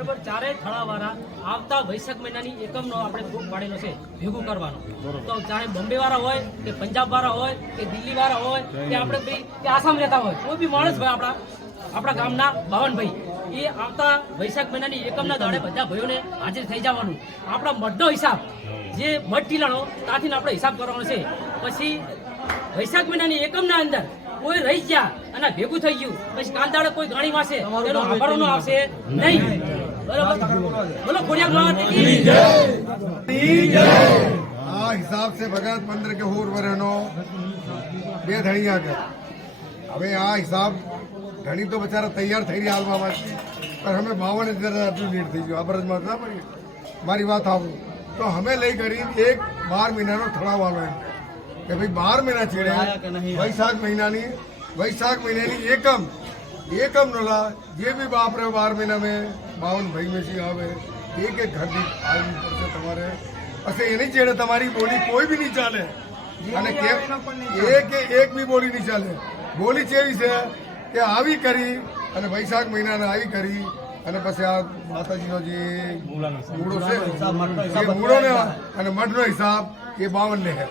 બરોબર ચારે થળાવાળા આવતા વૈશાખ મહિનાની એકમનો આપણે ગ્રુપ પાડેલો છે ભેગું કરવાનો. તો ચાહે બોમ્બે વાળા હોય કે પંજાબ વાળા હોય કે દિલ્હી વાળા હોય કે આપણે ભાઈ કે આસામ રહેતા હોય કોઈ બી માણસ હોય આપણા ગામના બાવનભાઈ એ આવતા વૈશાખ મહિનાની એકમના દાડે બધા ભાઈઓને હાજર થઈ જવાનું. આપણા મઠનો હિસાબ જે મઠ ટીલાણો ત્યાંથી આપણે હિસાબ કરવાનો છે. પછી વૈશાખ મહિનાની એકમના અંદર કોઈ રહી ગયા અને ભેગું થઈ ગયું પછી કાલ દાડે કોઈ ગાણી વાસે એનો આભારનો આવશે નહીં. બરોબર બોલો ખોડિયાર માતાની જય. આ હિસાબ છે ભગત મંદિર કે હોર વરનો બે ધણીયા કે હવે આ હિસાબ ધણી તો બચારા તૈયાર થઈ રહ્યા હાલમાં પણ અમે 52 આટલું લેટ થઈ ગયું. આ બરજમાં ના પડી મારી વાત આવું તો અમે લઈ કરી એક 12 મહિનાનો થળાવવાનો એમ કે ભાઈ 12 મહિના છેડે વૈશાખ મહિનાની એકમ નોલા જે भी बाप रे 12 महीना में 52 भाई में से આવે એક ઘર દીઠ આવી પડશે તમારે. પછી એની છેડે તમારી બોલી કોઈ બી નહીં ચાલે અને એક બી બોલી નહીં ચાલે. બોલી કેવી છે કે આવી કરી અને વૈશાખ મહિનાને આવી કરી અને પછી આ માતાજીનો જે મૂળો છે એ મૂળોને અને મઠનો હિસાબ એ 52 ને છે.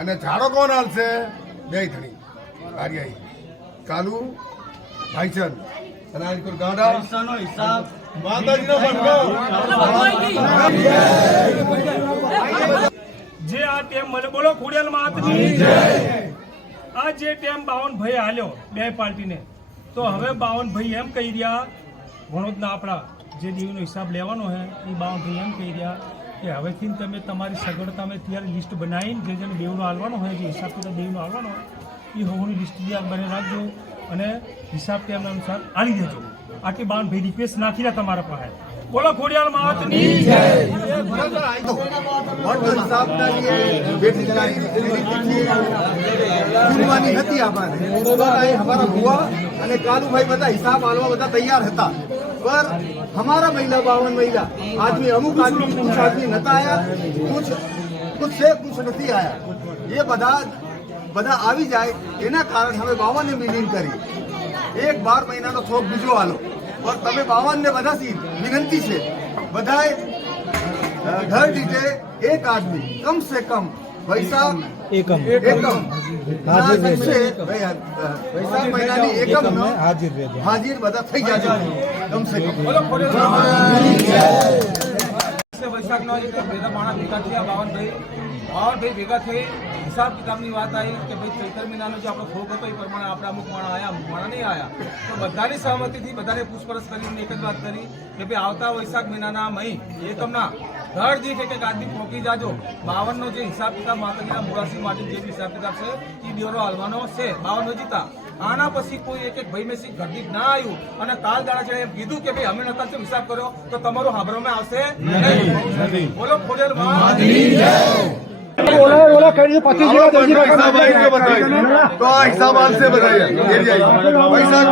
અને ઝાડો કોણ હાલશે બે ધણી આર્યાઈ કાલુ ભાઈચંદ અને આ કોઈ ગાડા હિસાબ માતાજીનો મઠનો જે આ ટેમ મને બોલો ખોડિયાર માતની જય. આ જે ટેમ 52 ભાઈ હાલ્યો બે પાર્ટીને તો હવે 52 ભાઈ એમ કહી રહ્યા વણોદના આપણા જે દેવીનો હિસાબ લેવાનો છે એ 52 ભાઈ એમ કહી રહ્યા કે હવેથી તમે તમારી સગવડતામાં ત્યારે લિસ્ટ બનાવીને જે જેને દેવનો હાલવાનો હોય જે હિસાબ કિતાબ દેવનો હાલવાનો હોય એ હોવાની લિસ્ટ તૈયાર બને રાખજો અને હિસાબ ટેમના અનુસાર આલી દેજો. આટલી 52 ભાઈ રિક્વેસ્ટ નાખી રહ્યા તમારા પાસે. બોલો ખોડિયાર માતની જય. હતી हमारा हुआ અને कालू भाई બધા હિસાબ આલવા બધા તૈયાર હતા पर हमारा महिला 52 महिला आदमी अमुक आदमी कुछ आदमी नता आया कुछ से कुछ नहीं आया. ये બધા આવી જાય એના કારણે અમે 52 ને મિલિંગ કરી એક 12 મહિનાનો થોક બીજો આલો. और તમે 52 ને બધાથી વિનંતી છે બધાએ घर દીઠે એક આદમી कम से कम वैशाख મહિનાની એકમ હાજર બધા થઈ જાય कम से कम. વૈશાખ નો બધા માણસ ભેગા થયા 52 ભાઈ ભેગા થઈ હિસાબ કિતાબની વાત આવી કે ભાઈ ચૈત્ર મહિનાનો જે આપણો ભોગ હતો એ પ્રમાણે આપણે અમુક માણા આવ્યા અમુક માણા નહીં આવ્યા તો બધાની સહમતિથી બધાને પૂછપરછ કરીને એક જ વાત કરી કે ભાઈ આવતા વૈશાખ મહિનાના એકમના ઘર દીઠ એક આદમી પહોંચી જાજો 52 નો જે હિસાબ કિતાબ માતાજીના મોરાસી માટે જે હિસાબ કિતાબ છે એ દિવરો હાલવાનો છે 52 જીતા. આના પછી કોઈ એક ભાઈ મેં ગરદીપ ના આવ્યું અને કાલ દાડા છે એમ કીધું કે ભાઈ અમે નતા હિસાબ કર્યો તો તમારો હાબરોમાં આવશે નહીં. બોલો ખોડિયાર માતની જય. तो हिसाब से बताइए वैशाख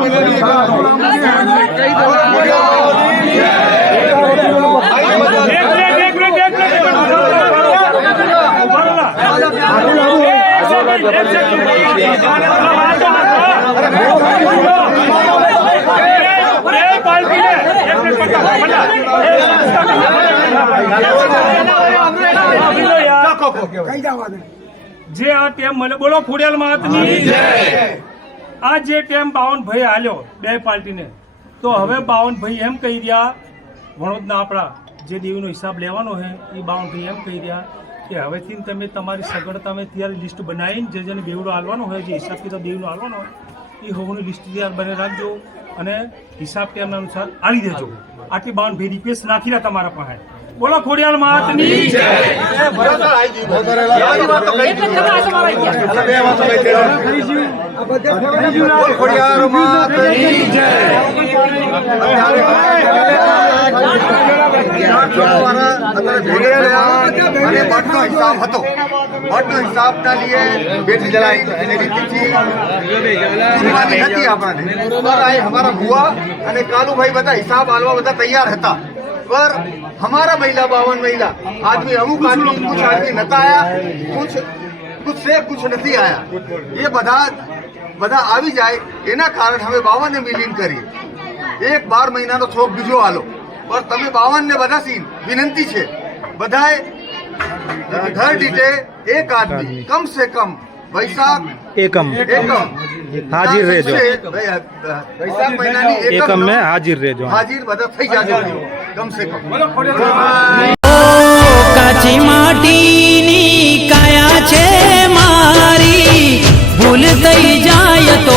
જે આ ટેમ મને બોલો ખોડિયાર માતની જય. આ જે ટેમ 52 ભાઈ હાલ્યો બે પાર્ટીને તો હવે 52 ભાઈ એમ કહી રહ્યા વણોદના આપણા જે દેવીનો હિસાબ લેવાનો છે એ 52 ભાઈ એમ કહી રહ્યા કે હવેથી તમે તમારી સગવડતામાં ત્યારે લિસ્ટ બનાવીને જે જેને દેવનો હાલવાનો હોય જે હિસાબ કિતાબ દેવનો હાલવાનો હોય એ હોવાની લિસ્ટ તૈયાર બને રાખજો અને હિસાબ ટેમના અનુસાર આલી દેજો. આટલી 52 ભાઈ રિક્વેસ્ટ નાખી રહ્યા તમારા પાસે. બોલો ખોડિયાર માતની જય. ખોડિયાર માતની જય. અને મઠનો હિસાબ હતો મઠનો હિસાબ ના લીએ બેઠી જलाई હતી આપણને हमारा हुआ અને कालू भाई બધા હિસાબ આલવા બધા તૈયાર હતા पर हमारा महिला 52 महिला आदमी अमुक आदमी कुछ आदमी नता आया कुछ से कुछ नहीं आया. ये બધા આવી જાય એના કારણે અમે 52 ને મિલિંગ કરી એક 12 મહિનાનો થોક બીજો આલો. और તમે 52 ने બધા સીન વિનંતી છે બધાએ ઘર દીઠે એક આદમી કમ સે કમ વૈશાખ એકમ હાજર રહેજો વૈશાખ મહિનાની એકમ में हाजिर રહેજો હાજર બધા થઈ જાજો કમ સે કમ કાચી માટીની કાયા છે મારી ભૂલ થઈ જાય તો